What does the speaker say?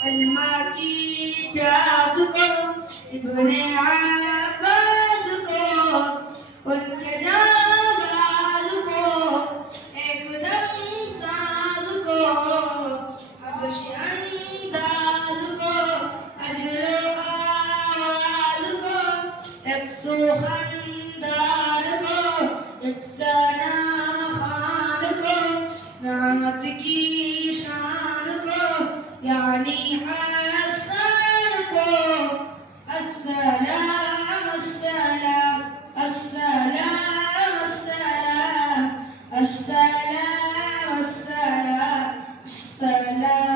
अल्लाह की प्यास को इब्ने अब्बास को उनके जाबाज को एकदम साज को हबशी अंदाज को अजलो आवाज को एक सुखंदार को एक सना खान को नात की शान को यानी हसन को अस्सलाम अस्सलाम अस्सलाम अस्सलाम अस्सलाम अस्सलाम अस्सलाम